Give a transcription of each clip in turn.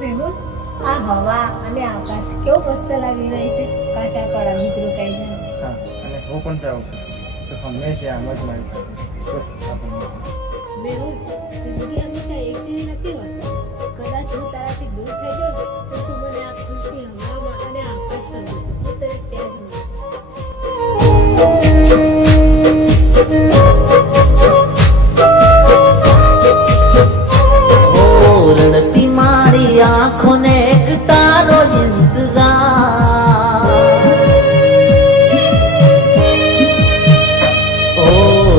મેહુલ, આ હવા અને આકાશ કેવો મસ્ત લાગી રહી છે. કાશ આ કળા વીજ રોકાઈ જાય. હા, અને હું પણ જાઉં છું તો હંમેશા આમ જ મારી સાથે બસ આપણને મેહુલ, જિંદગી હંમેશા એક જેવી નથી હોતી. કદાચ હું તારાથી દૂર થઈ જાઉં તો તું મને આ ખુશી હવામાં અને આકાશમાં જોઈશ. હું તને ત્યાં જ મળીશ. રડતી મારી આંખોને એક તારો ઇંતજાર, ઓ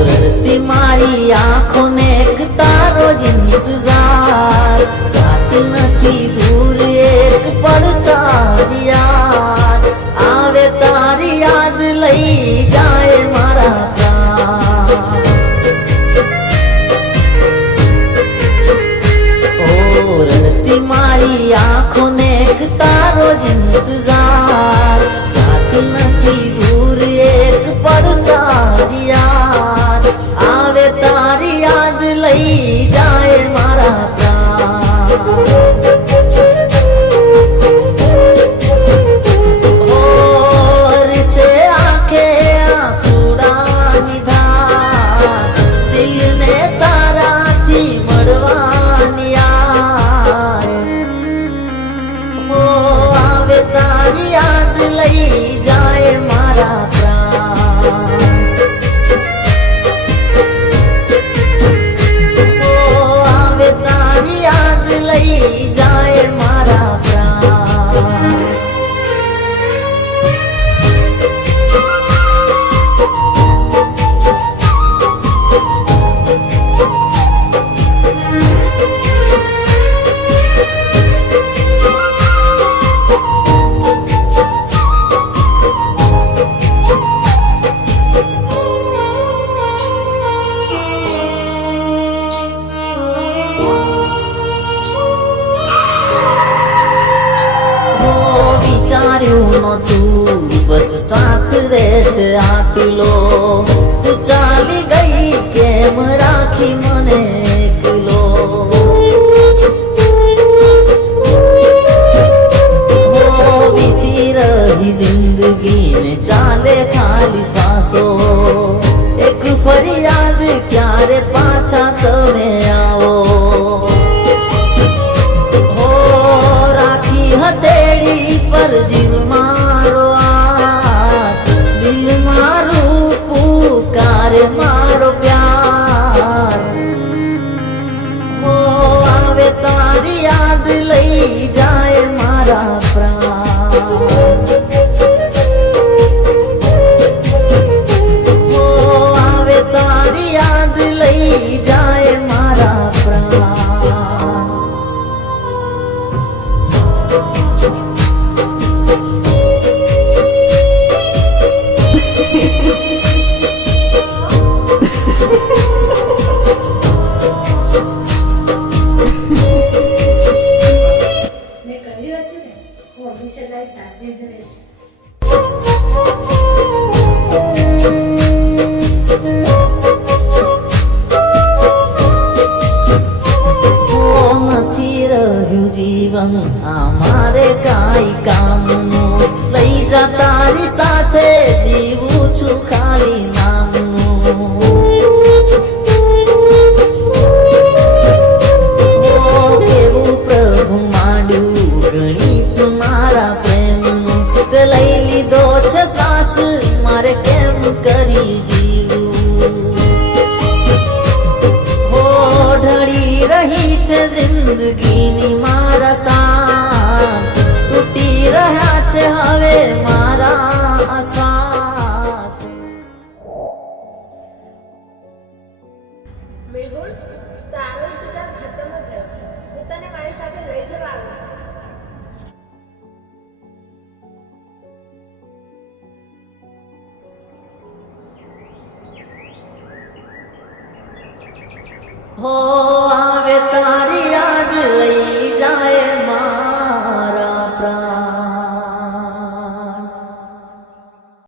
રડતી મારી આંખોને એક તારો ઇંતજાર, જાતી નથી દૂર એક પડતારી યાદ, આવે તારી યાદ લઈ જાય મારા પ્રાણ. રડતી મારી આંખોને એક તારો જ ઇંતજાર, જાતી નથી દૂર એક પડતારી યાદ, આવે તારી યાદ લઈ જાય મારા પ્રાણ. હરસે આંખે આંસુડાની ધાર, દિલને તારાથી મળવાની તારી યાદ લઈ જાય મારા પ્રાણ. ઓ આવે તારી યાદ લઈ જાય મારા પ્રાણ. તું બસ સાથ રહેશે આટલો, તું ચાલી ગઈ કેમ રાખી મને એકલો. વીતી રહી જિંદગીને ચાલે ખાલી શ્વાસો, એક ફરિયાદ ક્યારે પાછા તમે આવો. રાખી હથેળી પર જીવ મારો આ, દિલ મારું પુકારે મારો પ્યાર. ઓ આવે તારી યાદ લઈ જાય મારા પ્રાણ. ઓ આવે તારી યાદ લઈ જાય મારા પ્રાણ. મેં કહ્યું હતું ને, હું હંમેશા તારી સાથે જ રહીશ. નથી રહ્યું જીવન અમારે કાંઈ કામનું, લઈ જા તારી સાથે જીવું છું ખાલી નામનું. કેવું પ્રભુ માંડ્યું ગણિત મારા પ્રેમનું, તે લઈ લીધો છે શ્વાસ મારે કેમ કરી જીવું. ઢળી રહી છે જિંદગીની મારા સાથ, તૂટી રહ્યા છે હવે મારા શ્વાસ. મેહુલ, તારો ઇંતજાર ખતમ થયો. હું તને મારી સાથે લઈ જવા આવું છું. હો